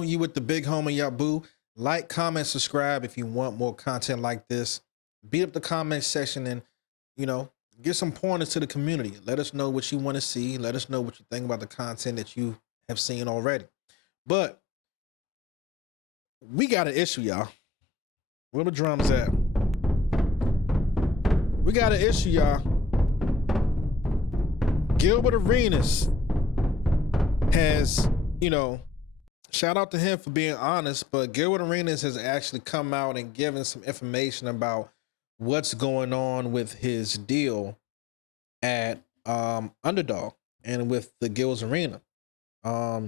channel. You with the big homie Yabu. Like, comment, subscribe if you want more content like this. Beat up the comment section and, you know, get some pointers to the community. Let us know what you want to see. Let us know what you think about the content that you have seen already. But we got an issue, y'all. Where the drums at? We got an issue, y'all. Gilbert Arenas has, shout out to him for being honest, but Gilbert Arenas has actually come out and given some information about what's going on with his deal at Underdog and with the Gil's Arena. I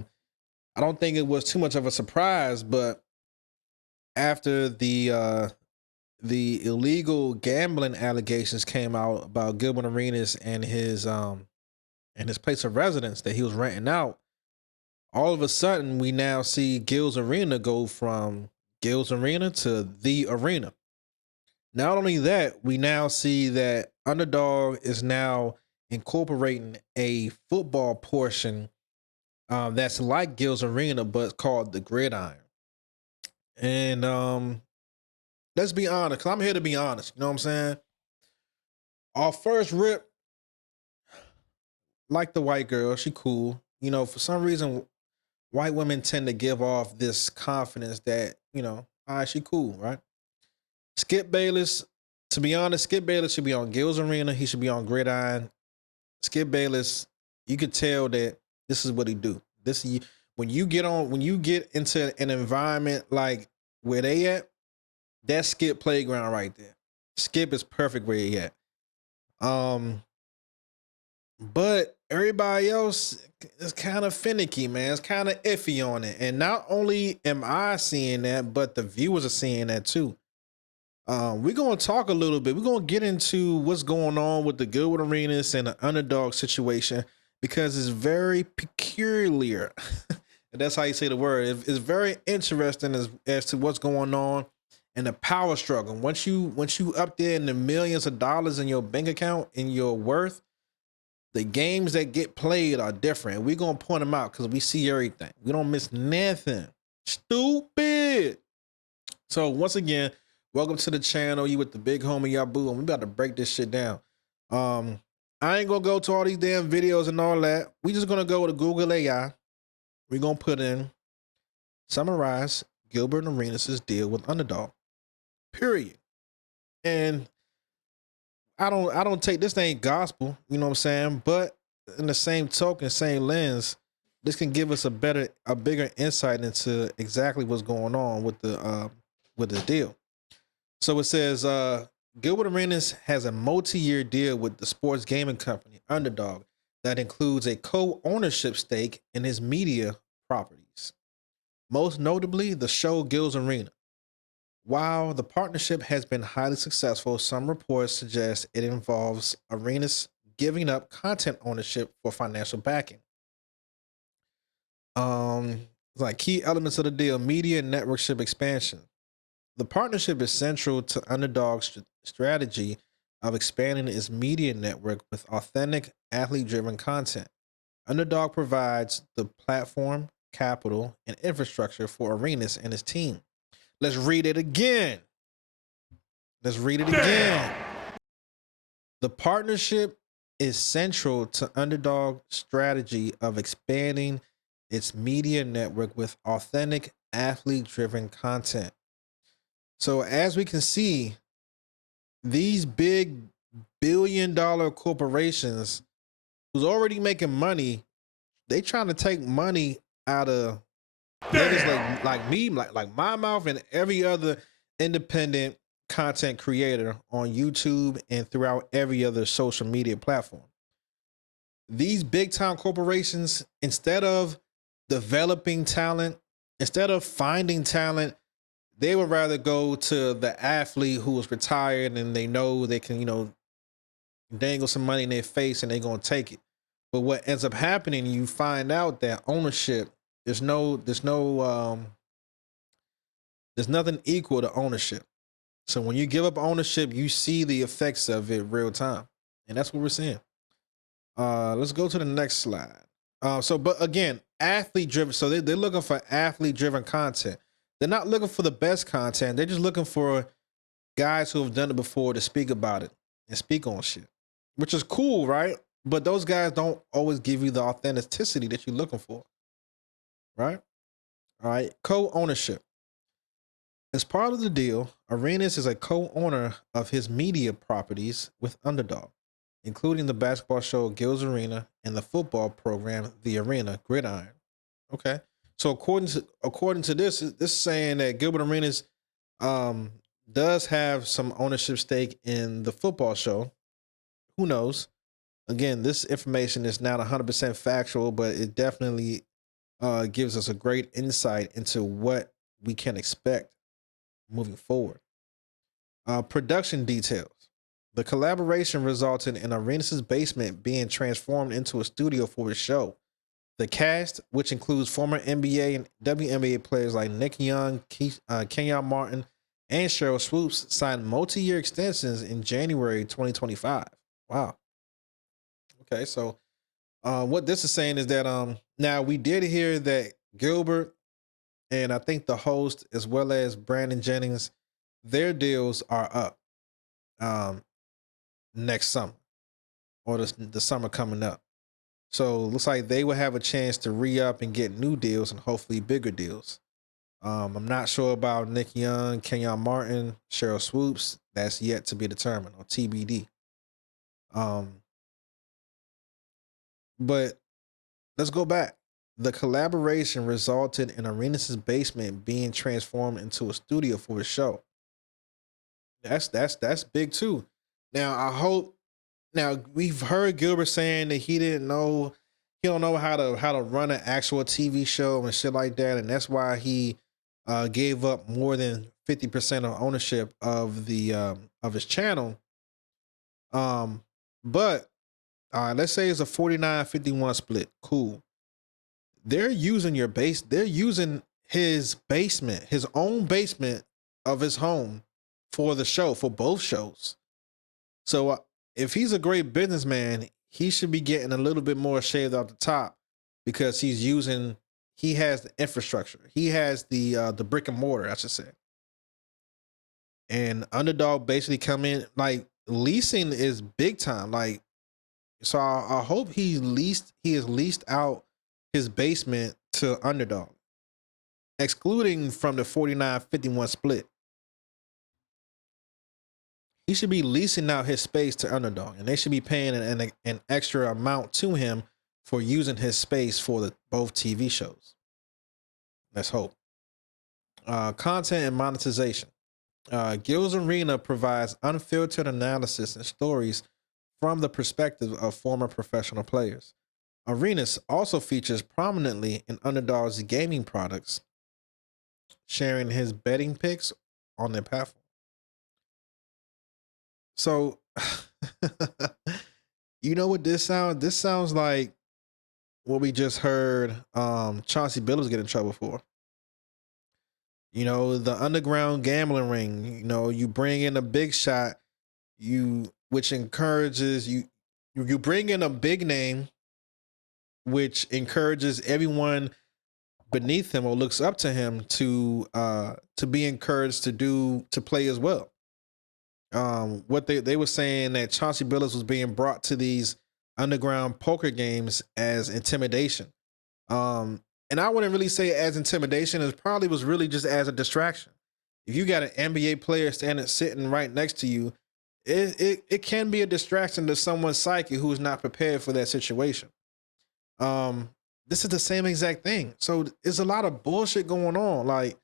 don't think it was too much of a surprise, but after the illegal gambling allegations came out about Gilbert Arenas and his place of residence that he was renting out, all of a sudden we now see Gil's Arena go from Gil's Arena to the Arena. Not only that, we now see that Underdog is now incorporating a football portion that's like Gil's Arena, but called the Gridiron. And let's be honest, because I'm here to be honest. You know what I'm saying? Our first rip, like the white girl, she cool. For some reason, white women tend to give off this confidence that, all right, she cool, right? Skip Bayless, to be honest, Skip Bayless should be on Gil's Arena. He should be on Gridiron. Skip Bayless, you could tell that this is what he do. When you get into an environment like where they at, that's Skip playground right there. Skip is perfect where he at. But everybody else is kind of finicky, man. It's kind of iffy on it. And not only am I seeing that, but the viewers are seeing that too. We're going to talk a little bit. We're going to get into what's going on with the Gilbert Arenas and the Underdog situation because it's very peculiar. And that's how you say the word. It's very interesting as to what's going on and the power struggle. Once you up there in the millions of dollars in your bank account and your worth, the games that get played are different. We're going to point them out because we see everything. We don't miss nothing. Stupid. So once again, welcome to the channel. You with the big homie Yabu, and we about to break this shit down. I ain't going to go to all these damn videos and all that. We just going to go to Google AI. We're going to put in, summarize Gilbert Arenas' deal with Underdog. Period. And I don't take this ain't gospel, you know what I'm saying? But in the same token, same lens, this can give us a bigger insight into exactly what's going on with the deal. So it says Gilbert Arenas has a multi-year deal with the sports gaming company Underdog that includes a co-ownership stake in his media properties, most notably the show Gil's Arena. While the partnership has been highly successful, some reports suggest it involves Arenas giving up content ownership for financial backing. Like key elements of the deal: media and networkship expansion. The partnership is central to Underdog's strategy of expanding its media network with authentic, athlete-driven content. Underdog provides the platform, capital, and infrastructure for Arenas and his team. Let's read it again. The partnership is central to Underdog's strategy of expanding its media network with authentic, athlete-driven content. So as we can see, these big billion-dollar corporations who's already making money, they trying to take money out of niggas like me, like my mouth and every other independent content creator on YouTube and throughout every other social media platform. These big time corporations, instead of developing talent, instead of finding talent, they would rather go to the athlete who was retired and they know they can, dangle some money in their face and they're going to take it. But what ends up happening, you find out that ownership, there's nothing equal to ownership. So when you give up ownership, you see the effects of it real time. And that's what we're seeing. Let's go to the next slide. But again, athlete driven. So they're looking for athlete driven content. They're not looking for the best content. They're just looking for guys who have done it before to speak about it and speak on shit, which is cool, right? But those guys don't always give you the authenticity that you're looking for, right? All right. Co ownership. As part of the deal, Arenas is a co owner of his media properties with Underdog, including the basketball show Gil's Arena and the football program The Arena Gridiron. Okay. So according to this is saying that Gilbert Arenas um does have some ownership stake in the football show. Who knows? Again, this information is not 100% factual, but it definitely gives us a great insight into what we can expect moving forward. Production details. The collaboration resulted in Arenas' basement being transformed into a studio for his show. The cast, which includes former NBA and WNBA players like Nick Young, Kenyon Martin, and Cheryl Swoops, signed multi-year extensions in January 2025. Wow. Okay, so what this is saying is that now we did hear that Gilbert and I think the host as well as Brandon Jennings, their deals are up um next summer or the summer coming up. So it looks like they will have a chance to re-up and get new deals and hopefully bigger deals. I'm not sure about Nick Young, Kenyon Martin, Cheryl Swoops. That's yet to be determined or TBD. Um, but let's go back. The collaboration resulted in Arenas' basement being transformed into a studio for his show. That's big too. Now I hope. Now we've heard Gilbert saying that he don't know how to run an actual TV show and shit like that, and that's why he gave up more than 50% of ownership of his channel. Um, but let's say it's a 49-51 split. Cool. They're using your base. They're using his basement, his own basement of his home for the show, for both shows. So if he's a great businessman, he should be getting a little bit more shaved off the top because he has the infrastructure. He has the brick and mortar, I should say. And Underdog basically come in like leasing is big time. Like so I hope he has leased out his basement to Underdog, excluding from the 49-51 split. He should be leasing out his space to Underdog, and they should be paying an extra amount to him for using his space for both TV shows. Let's hope. Content and monetization. Gil's Arena provides unfiltered analysis and stories from the perspective of former professional players. Arenas also features prominently in Underdog's gaming products, sharing his betting picks on their platform. So, you know what this sounds? This sounds like what we just heard Chauncey Billups get in trouble for. You know, the underground gambling ring. You know, you bring in a big shot, which encourages you bring in a big name, which encourages everyone beneath him or looks up to him to be encouraged to play as well. What they were saying that Chauncey Billups was being brought to these underground poker games as intimidation. Um, and I wouldn't really say as intimidation. It probably was really just as a distraction. If you got an NBA player sitting right next to you, it can be a distraction to someone's psyche who is not prepared for that situation. Um, this is the same exact thing. So there's a lot of bullshit going on. Like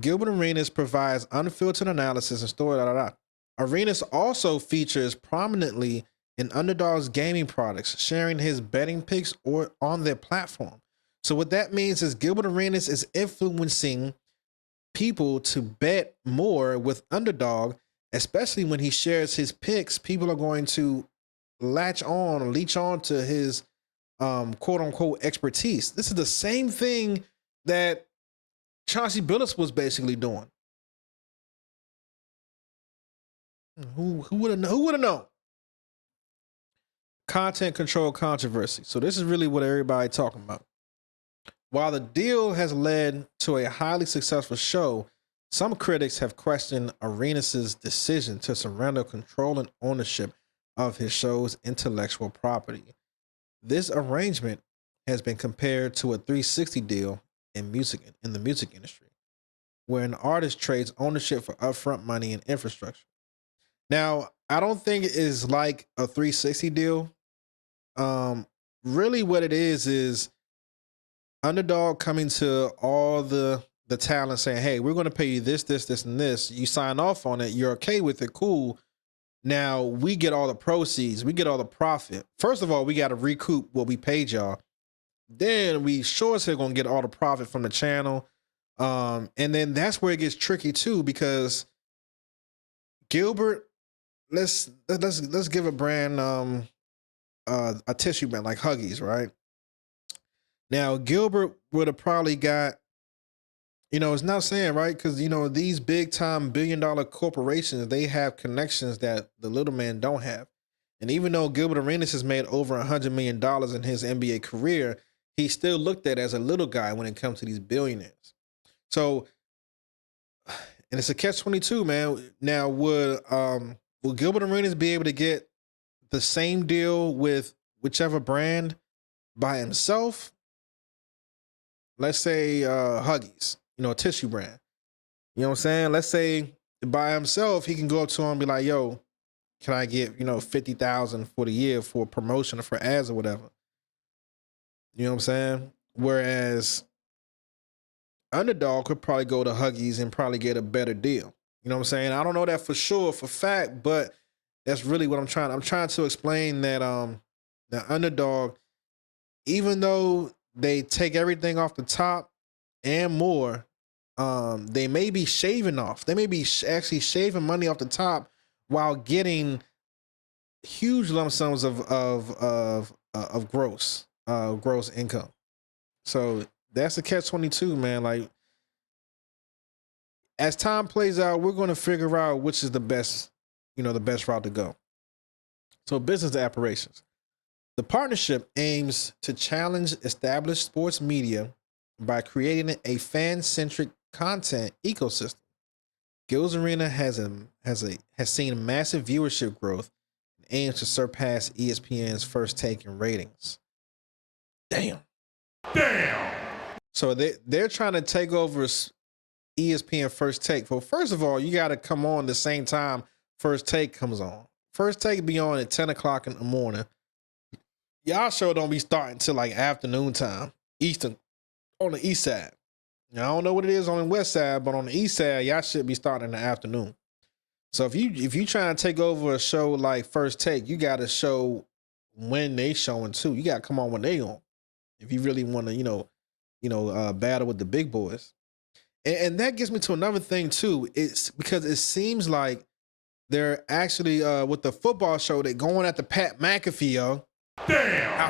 Gilbert Arenas provides unfiltered analysis and story. Arenas also features prominently in Underdog's gaming products, sharing his betting picks or on their platform. So what that means is Gilbert Arenas is influencing people to bet more with Underdog, especially when he shares his picks. People are going to leech on to his quote unquote expertise. This is the same thing that Chauncey Billups was basically doing. Who would have known? content control controversy. So this is really what everybody talking about. While the deal has led to a highly successful show, some critics have questioned Arenas' decision to surrender control and ownership of his show's intellectual property. This arrangement has been compared to a 360 deal in the music industry, where an artist trades ownership for upfront money and infrastructure. Now, I don't think it is like a 360 deal. Um, Really, what it is Underdog coming to all the talent saying, "Hey, we're going to pay you this, this, this, and this. You sign off on it. You're okay with it. Cool. Now we get all the proceeds. We get all the profit. First of all, we got to recoup what we paid y'all. Then we sure as hell gonna get all the profit from the channel. And then that's where it gets tricky too, because Gilbert, let's give a brand a tissue brand like Huggies, right? Now Gilbert would have probably got, it's not saying, right? Because these big time $1 billion corporations, they have connections that the little man don't have. And even though Gilbert Arenas has made over $100 million in his NBA career, he's still looked at as a little guy when it comes to these billionaires. So, and it's a catch-22, man. Now, will Gilbert Arenas be able to get the same deal with whichever brand by himself? Let's say Huggies, a tissue brand. You know what I'm saying? Let's say by himself, he can go up to him and be like, "Yo, can I get, $50,000 for the year for promotion or for ads or whatever?" You know what I'm saying? Whereas Underdog could probably go to Huggies and probably get a better deal. You know what I'm saying? I don't know that for sure, for fact, but that's really what I'm trying to explain that the Underdog, even though they take everything off the top and more, they may be shaving off. They may be actually shaving money off the top while getting huge lump sums of gross income. So that's the catch-22, man. Like, as time plays out, we're going to figure out which is the best route to go. So business operations. The partnership aims to challenge established sports media by creating a fan-centric content ecosystem. Gil's Arena has seen massive viewership growth and aims to surpass ESPN's First Take in ratings. Damn. So they're trying to take over ESPN First Take. Well, first of all, you got to come on the same time First Take comes on. First Take be on at 10 o'clock in the morning. Y'all show don't be starting till like afternoon time, Eastern, on the east side. Now, I don't know what it is on the west side, but on the east side, y'all should be starting in the afternoon. So if you trying to take over a show like First Take, you got to show when they showing too. You got to come on when they on. If you really want to, battle with the big boys. And that gets me to another thing too. It's because it seems like they're actually with the football show, they're going at the Pat McAfee, yo. Damn.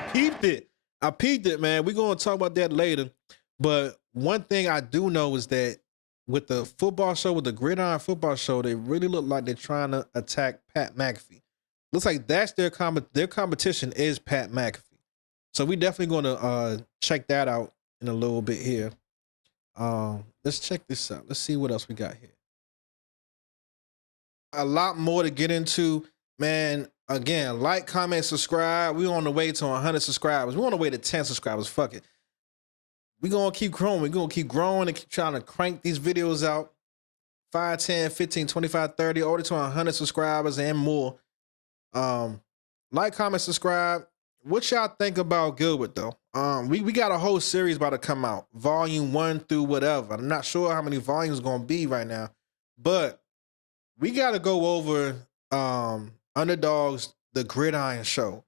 I peeped it, man. We're going to talk about that later. But one thing I do know is that with the football show, with the Gridiron football show, they really look like they're trying to attack Pat McAfee. Looks like that's their competition is Pat McAfee. So we definitely going to check that out in a little bit here. Let's check this out. Let's see what else we got here. A lot more to get into, man. Again, like, comment, subscribe. We're on the way to 100 subscribers. We're on the way to 10 subscribers. Fuck it. We're going to keep growing. We're going to keep growing and keep trying to crank these videos out. 5, 10, 15, 25, 30, all the way to 100 subscribers and more. Like, comment, subscribe. What y'all think about Gilbert, though? We got a whole series about to come out. Volume 1 through whatever. I'm not sure how many volumes going to be right now. But we got to go over Underdog's The Gridiron Show.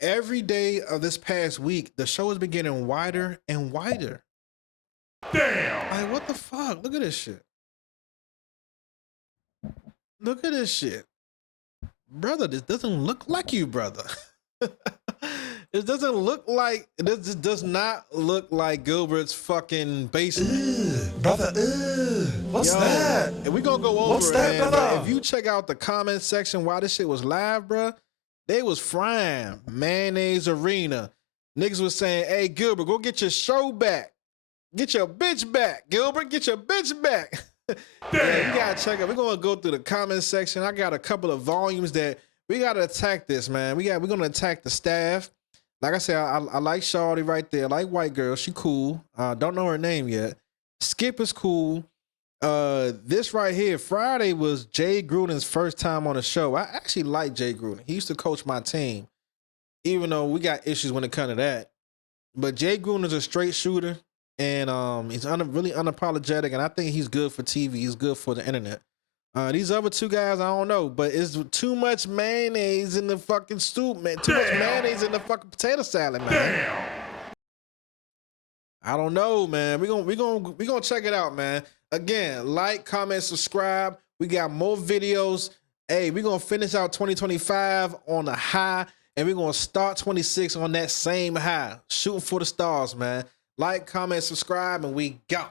Every day of this past week, the show has been getting wider and wider. Damn! Like, what the fuck? Look at this shit. Look at this shit. Brother, this doesn't look like you, brother. This does not look like Gilbert's fucking basement. Brother, what's that? And we're gonna go over what's it, that, man. brother? But if you check out the comment section while this shit was live, bro, They was frying mayonnaise arena. Niggas was saying, "Hey Gilbert, go get your show back. Get your bitch back, Gilbert. Get your bitch back." Yeah, you gotta check it. We're gonna go through the comment section. I got a couple of volumes that we gotta attack this, man. We're gonna attack the staff. Like I said, I like Shawty right there. I like white girl. She cool. Don't know her name yet. Skip is cool. This right here, Friday was Jay Gruden's first time on the show. I actually like Jay Gruden. He used to coach my team, even though we got issues when it comes to that. But Jay Gruden is a straight shooter, and he's really unapologetic, and I think he's good for TV. He's good for the internet. These other two guys, I don't know, but it's too much mayonnaise in the fucking soup, man. Too much mayonnaise in the fucking potato salad, man. I don't know, man. We gonna check it out, man. Again, like, comment, subscribe. We got more videos. Hey, we're gonna finish out 2025 on a high, and we're gonna start 26 on that same high. Shooting for the stars, man. Like, comment, subscribe, and we go.